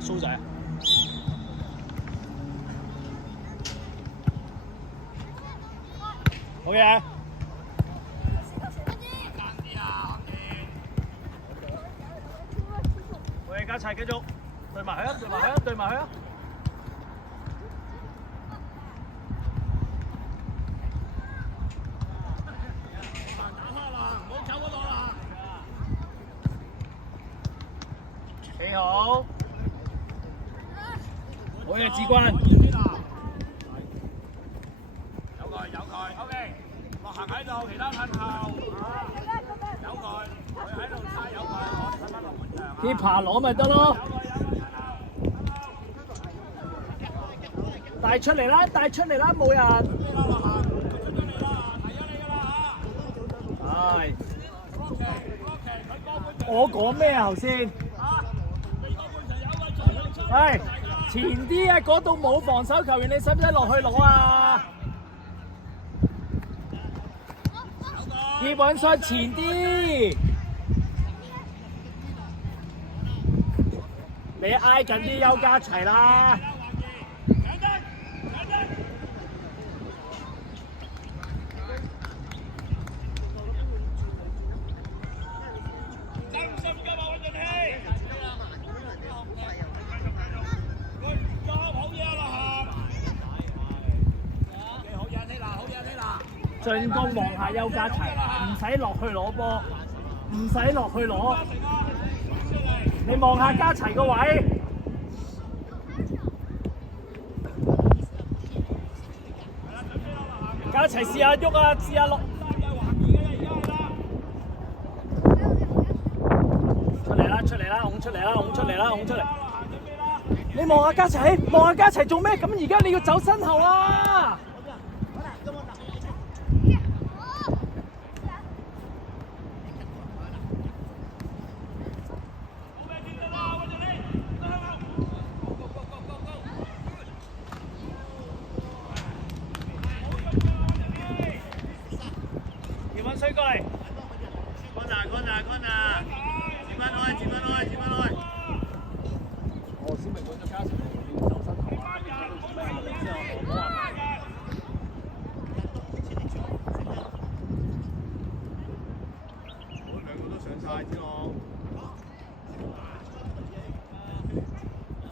蘇仔啊！好嘢！喂，家齊繼續對埋佢啊！對埋佢啊！對埋佢啊！幾好！好嘢，志軍！有佢 ，OK， 落行喺度，其他褪後，有佢喺度晒有佢，我哋睇翻落半場。keeper 攞咪得咯，帶出嚟啦，帶出嚟啦，冇人。係。我講咩啊頭先？喂，前啲啊，嗰度冇防守球員，你使唔使落去攞啊？葉允信前啲，你挨緊啲邱家齊啦。進攻望下邱家齊，唔使落去攞波，唔使落去攞。你望下家齊個位，家齊試下喐啊，試下落。出嚟啦！出嚟啦！拱出嚟啦！拱出嚟啦！拱出嚟！你望下家齊，望下家齊做咩？咁而家你要走身後啊！水過嚟，乾啊！接翻開。哦，小明換咗加時，要走身後啊！之後我話我兩個都上晒之後。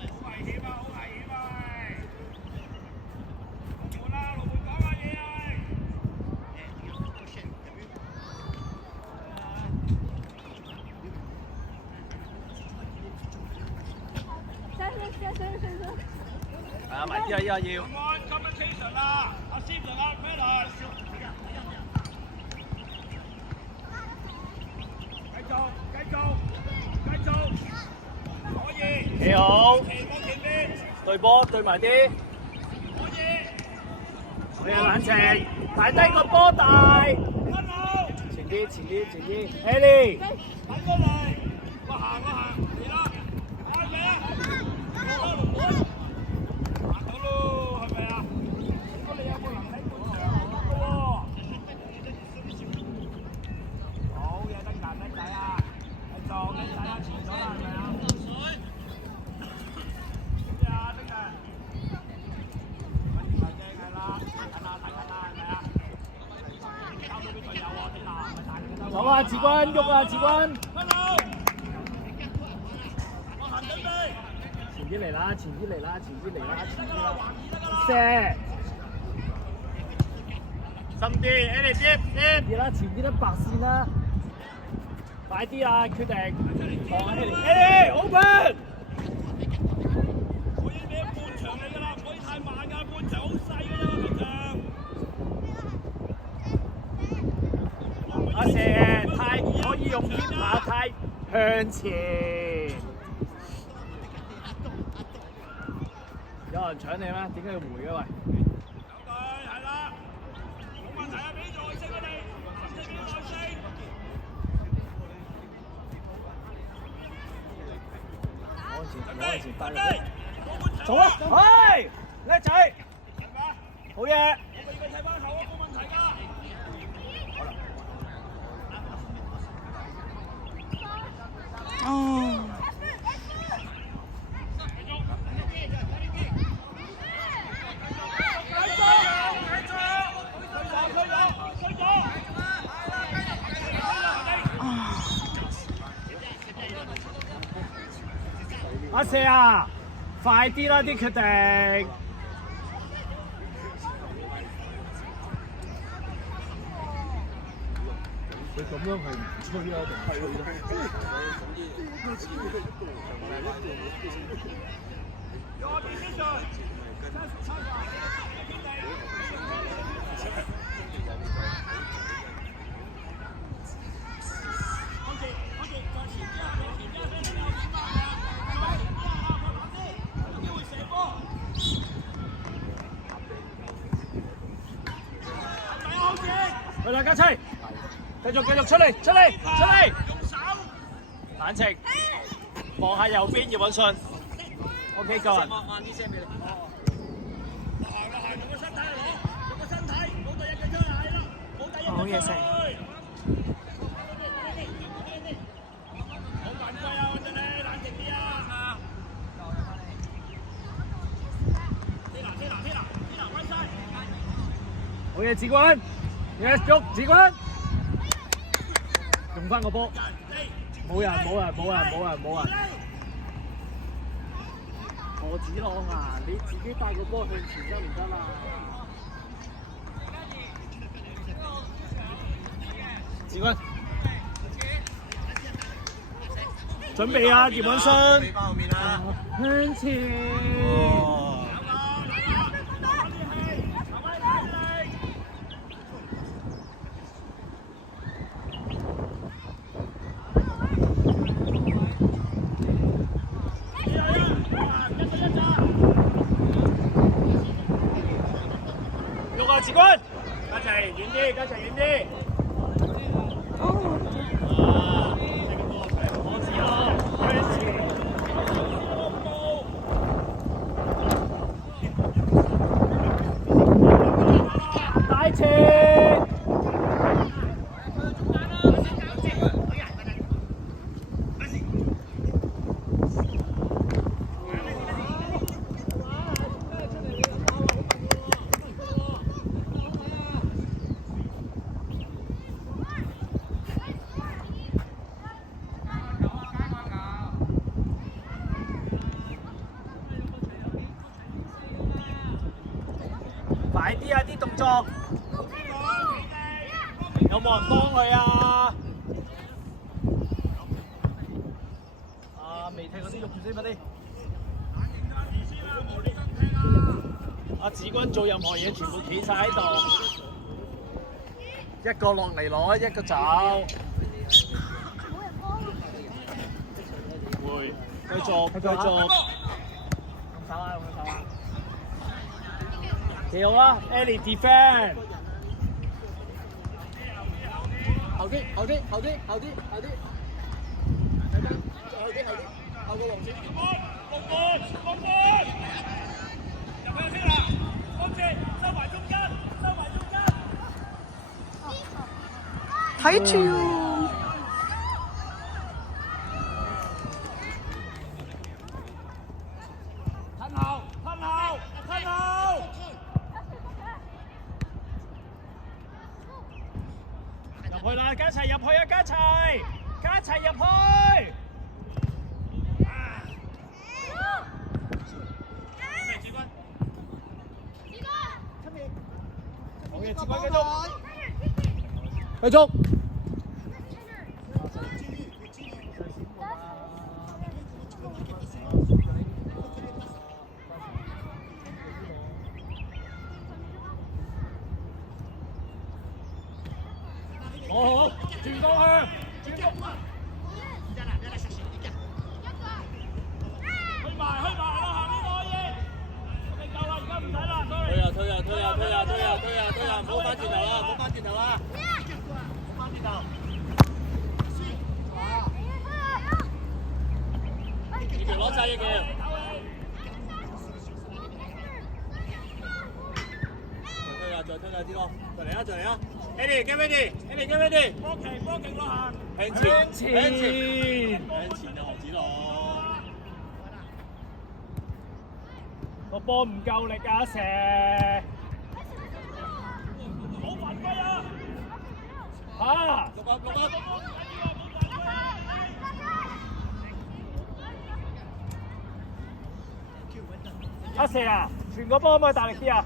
好危險啊！老妹講下嘢啊！係啊，埋啲啊，依家要。communication 啦，阿 Sim 同阿 Miller。繼續，可以。幾好。對波對埋啲。可以。好嘢，冷靜，排低個波大。前啲 ，Ellie。等過嚟，我行，嚟啦，啱嘅。到咯，係咪啊？咁你有冇能力半場嘅喎？好嘢，得仔啊！係撞得仔啊，前咗啦，係咪啊？點啊，得仔？快啲係啦，睇啦，係咪啊？交到俾隊友喎，啲男嘅大嘅。走啊，志軍，喐啊，志軍。前啲嚟啦，射。深啲 ，Ellie 接。啦，前啲啦，白線啦。快啲啦，決定。望下 Ellie open。我已經俾半場你㗎啦，唔可以太慢㗎，半場好細㗎啦，半場。阿射太唔可以用肩下太向前。有人搶你咩？點解要回嘅喂？有佢係啦，冇問題啊！俾耐性佢哋，俾耐性。安全帶入。走啊！係，叻仔，好嘢。我俾佢睇翻後啊，冇問題㗎。阿四啊，快啲啦啲決定。佢咁樣係唔吹啊定係吹咧？去啦，家齊，繼續出嚟，出嚟！冷靜，望下右邊葉允信 ，OK 夠人。慢啲聲俾你。好嘢食。好嘢，志君 ，yes 喐，志君，用翻個波，冇人。何子朗啊，你自己帶個波向前得唔得啦？志君，準備啊，葉允信，俾翻後面啦。向前。志君，家齊遠啲，我知咯，向前，大前，快啲啊！啲動作，有冇人幫佢啊？未踢嗰啲喐住先，快啲！阿子君做任何嘢全部企晒喺度，一個落嚟攞，一個走。會，繼續。用手啊！幾好啊 ，Ellie defend。後啲，後個黃線。睇住。入去啦，家齊入去啊，家齊入去。好嘅，志君繼續。好，轉方向，去埋啦，下邊可以。我哋夠啦，而家唔使啦，推啊！唔好翻轉頭啦！呢條攞晒呢條。再推下啲咯，再嚟啊 ！Eddie get ready，Eddie get ready。波勁落行，向前就何子朗。個波唔夠力啊，射。好犯規啊！六啊！阿射啊，傳個波可唔可以大力啲啊？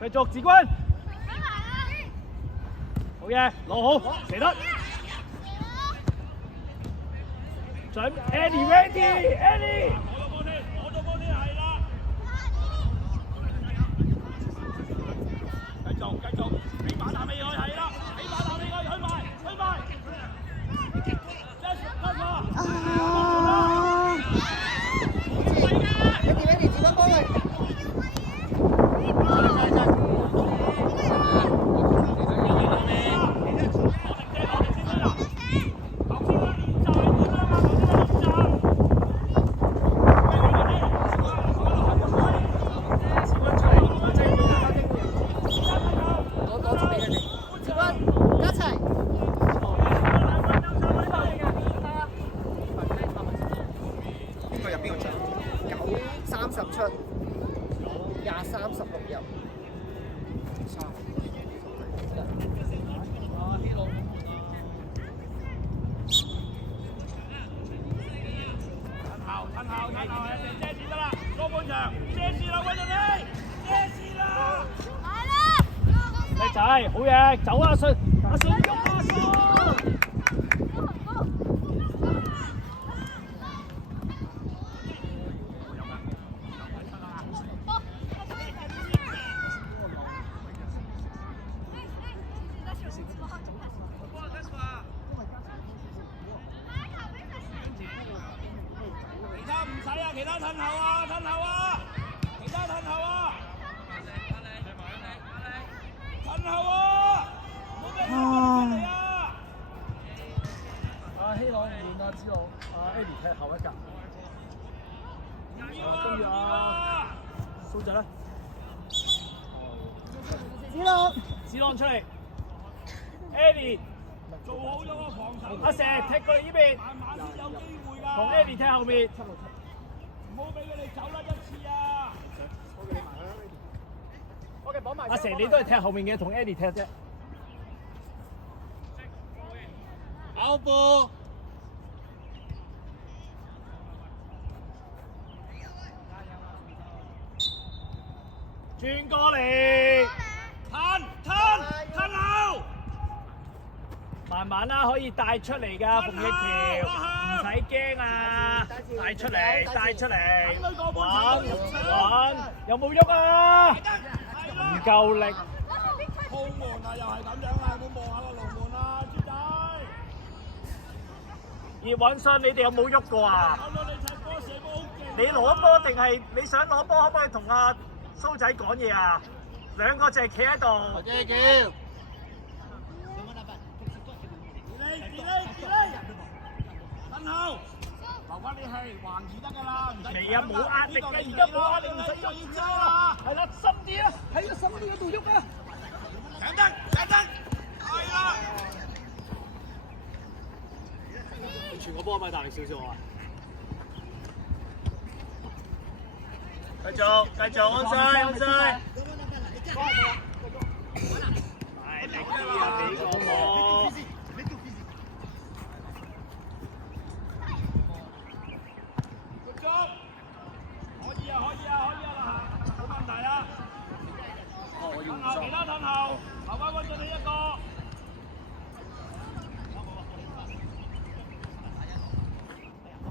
繼續志軍，好嘢，攞好，射得。準 ，Eddie ready，Eddie。攞咗波先係啦。繼續，俾把啖氣佢係啦，俾把啖氣佢，去埋。Ready，志軍幫佢。好嘢，走啊信，阿信喐啊信！其他唔使啊，其他褪後啊，其他褪後啊！褪後啊！冇俾人嚟啊！阿希朗換阿子朗，阿 Eddie 踢後一格。跟住阿蘇仔咧，子朗出嚟 ，Eddie 做好咗個防守。阿成踢過嚟呢邊，慢慢先有機會㗎。同 Eddie 踢後面，唔好俾佢哋走甩一次啊！阿成你都係踢後面嘅，同 Eddie 踢啫。跑步。轉過嚟，褪後，慢慢啦，可以帶出嚟㗎，馮奕條，唔使驚啊，帶出嚟，穩，有冇喐啊？唔夠力。空門啊，又係咁樣啊，有冇望下個龍門啊，豬仔？葉允信，你哋有冇喐過啊？你攞波定係你想攞波？可唔可以同阿蘇仔講嘢啊？兩個淨係企喺度。叫。褪後，留翻啲氣，橫住得㗎啦。未啊，冇壓力嘅，而家冇壓力，唔使喐啦。係啦，深啲啊，喺個深啲嗰度喐啊。上得，係啦。傳個波咪大力少少啊！繼續安西。大力啲啊！俾個我。可以啊，冇問題啊。褪後，其他褪後，留翻温俊你一個。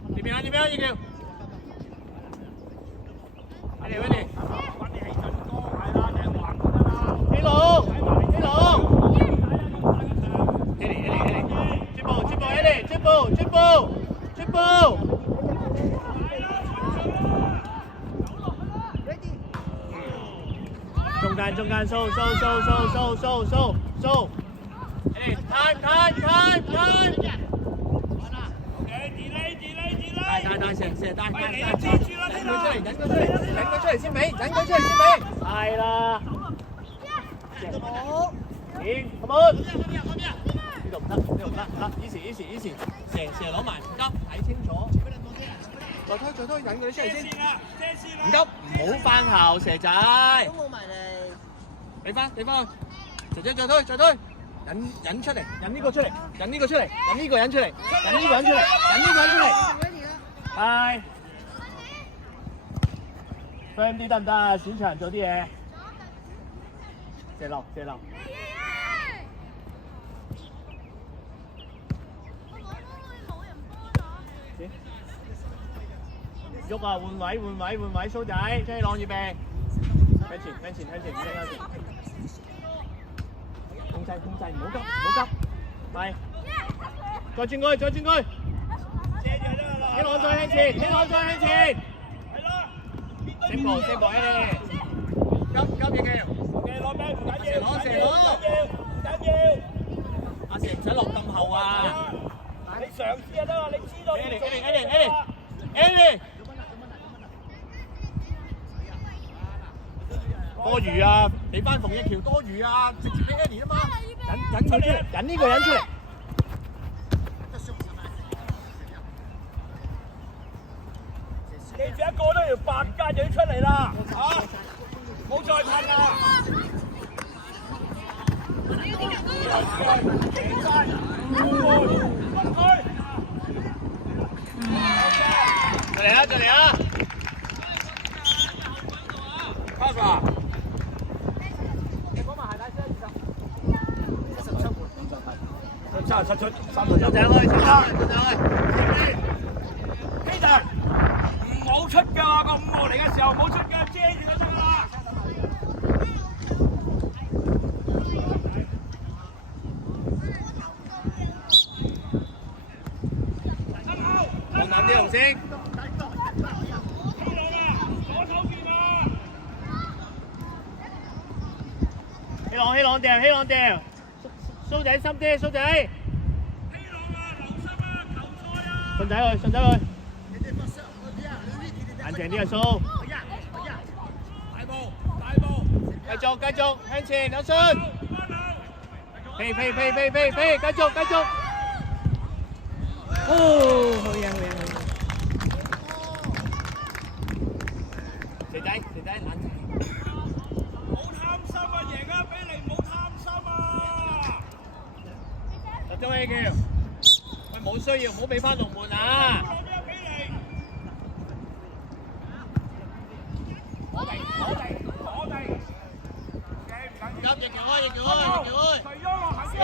呢邊啊，葉條。Eddie，揾你起準歌，係啦，你橫得啦。希龍。Eddie，進步。中間收。Time。大成，帶。引佢出嚟先俾。係啦。好。come on。呢度唔得，嚇 easy，成日攞埋，唔急，睇清楚。再推，引佢出嚟先。唔急，唔好翻後，蛇仔。都冇埋嚟。俾翻，蛇仔再推，引出嚟，引呢個出嚟，引呢個出嚟，引呢個引出嚟，引呢個引出嚟，引呢個引出嚟。係。firm 啲得唔得啊？小強做啲嘢。射落，射落。喐啊！換位，換位，換位，蘇仔，張起朗預備。向前，向前，向前，向前。控制，控制，唔好急，唔好急。係。再轉過去，再轉過去。希朗再向前，希朗再向前。係啦。升步，升步，急急嘅。OK，攞咩？唔緊要，射攞，唔緊要。阿成唔使落咁後啊！你嘗試就得啦，你知道你做咩啊？Andy，多餘啊！俾翻馮一橋多餘啊！直接俾 Andy 啊嘛！引佢出嚟，引呢個人出嚟。記住一個都條白間就要出嚟啦，嚇！冇再噴啦！就嚟啊！就嚟啊！開吧！你講埋鞋帶先，77分，77出，3分有頂開，有頂開。Peter，唔好出㗎，個5號嚟嘅時候唔好出㗎，遮住就得㗎啦。放膽啲紅星。希朗掉，希朗掉，蘇仔深啲，蘇仔。希朗啊，留心啊，球賽啊！順仔去，順仔去。冷靜啲啊，蘇。大步，大步。繼續，繼續，向前，有信。飛，繼續，繼續。哦，好嘢，好嘢，好嘢。肥仔，肥仔，冷靜。集中起叫，喂冇需要，唔好俾翻龍門啊！攞地，急，翼球開，翼球開，翼球開！除咗我行先，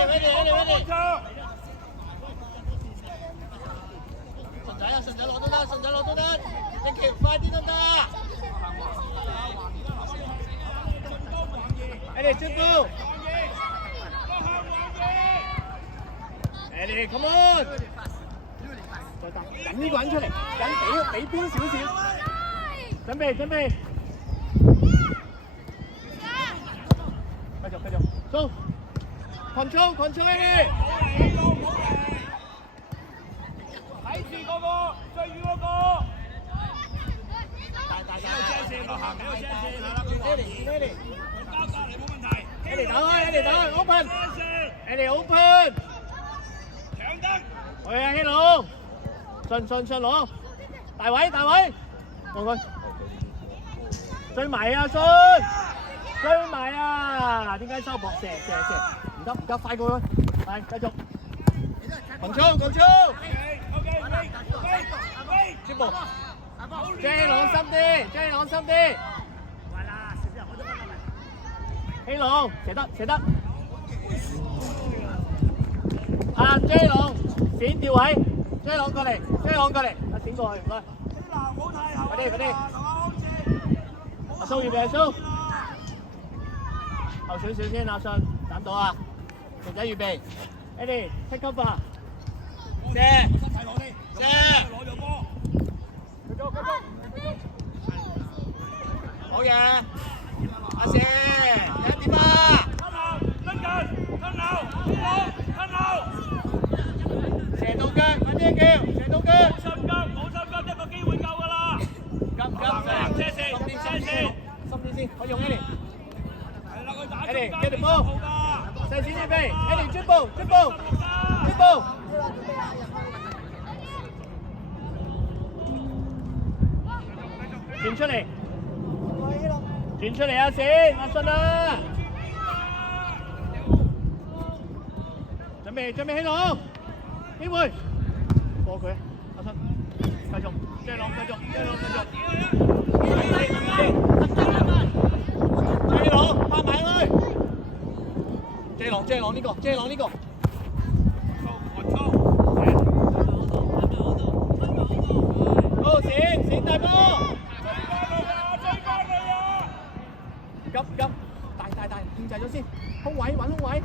順仔啊，順仔攞都得，順仔攞都得，翼球快啲得唔得？你哋進步！Eddie, come on！ 再搭，引呢個人出嚟，引俾邊少少。準備，準備。繼續，走。control Eddie。睇住嗰個，最遠嗰個。大。喺度行，喺度車線，係啦，佢 Eddie。交隔離冇問題。Eddie 打開 ，Open。Eddie open。去啊，希龍，順攞，大位，望佢，追埋啊，信，追埋啊，點解收博射，唔得，快過去，係繼續，狂衝，接步，張希朗深啲，希朗射得，啊張希朗。閃調位，張朗過嚟，阿閃過去，唔該。快啲，阿蘇預備，蘇。後少少先，阿信斬到啊！條仔預備 ，Eddie take cover，射，攞咗波，繼續，好嘢，阿射，有點啊！吞後。射到腳，快啲叫，射到腳。冇心急，一個機會夠㗎啦。急，心啲先，可以用 Eddie。係啦，佢打 Eddie，接條波，細錢預備 ，Eddie 轉步，轉出嚟，阿信啊！準備起路，機會過佢，阿信繼續，追浪繼續，追浪繼續，追浪拍埋佢，追浪呢個，追浪呢個。好閃大波！急，大，控制咗先，空位揾空位，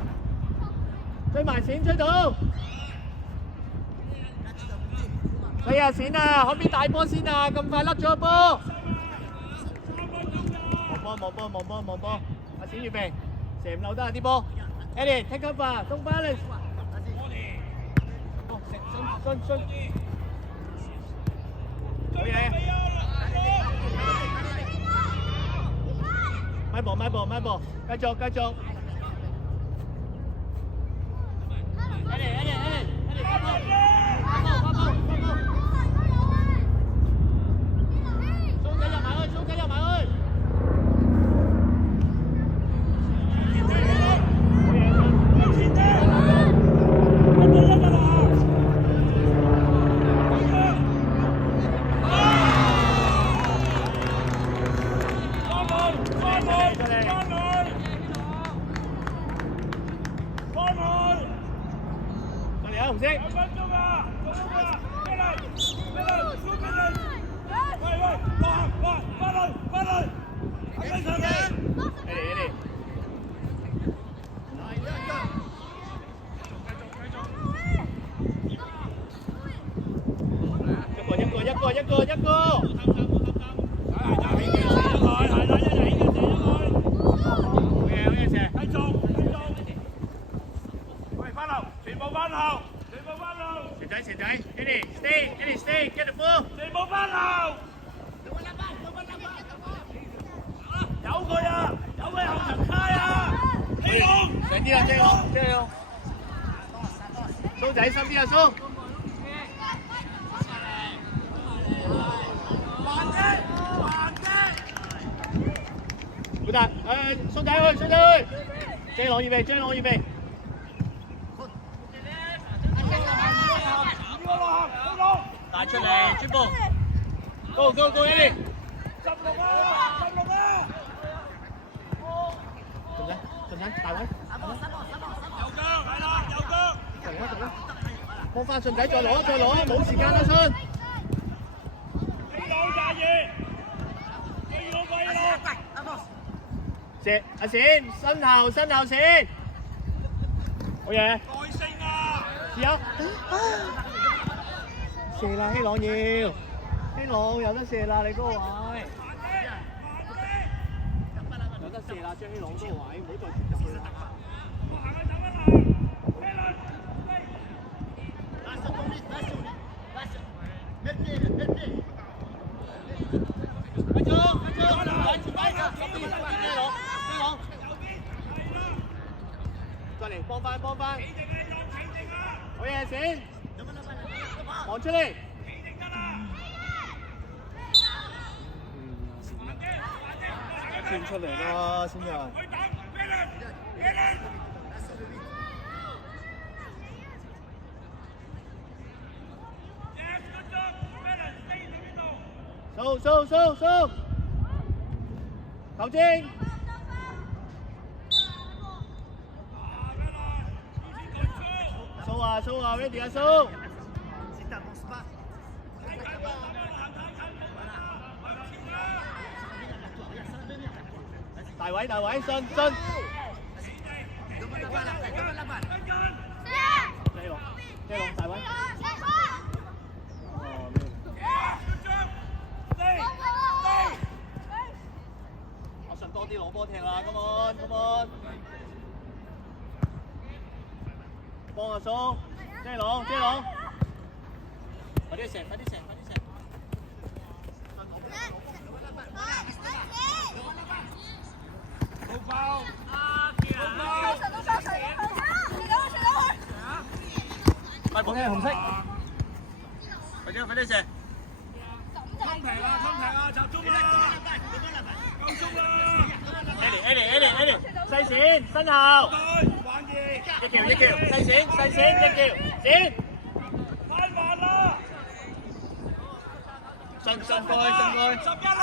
追埋閃追到，你啊閃啊，可唔可以大波先啊？咁快甩咗個波，望波，阿閃預備，射唔漏得啊啲波 ，Eddie take up 啊，東巴你，信，好嘢。買波，繼續。蘇仔入埋去。紅色。一個。蛇仔 ，Eddie stay，get the ball， 全部翻後，有佢啊，有佢後場開啊，希望，上啲啦，追我，蘇仔深啲啊，蘇，好大，蘇仔去，追我預備。帶出嚟，轉步 ，go Eddie， 16啊！順仔，大位，有腳，係啦，有腳，幫翻順仔再攞，冇時間啦，順。射，阿閃，身後閃，好嘢，耐性啊，試下。射啦，希朗要，希朗有得射啦，你嗰個位，有得射啦，張希朗嗰個位，唔好再傳入去啦。再嚟幫翻，好嘢，閃！望出嚟，轉出嚟啦，先人。掃，球證。掃啊 ，ready 啊，掃。大位，信。追龍，大位。我信多啲攞波踢啦 ，come on， 幫阿蘇，追龍，快啲射。快補紅色，快啲射！衝停啊！集中啦！夠鐘啦 ！Eddie，細閃，身後，一條一橋，細閃細閃一橋，閃。太慢啦！信過去，信過去。11啦！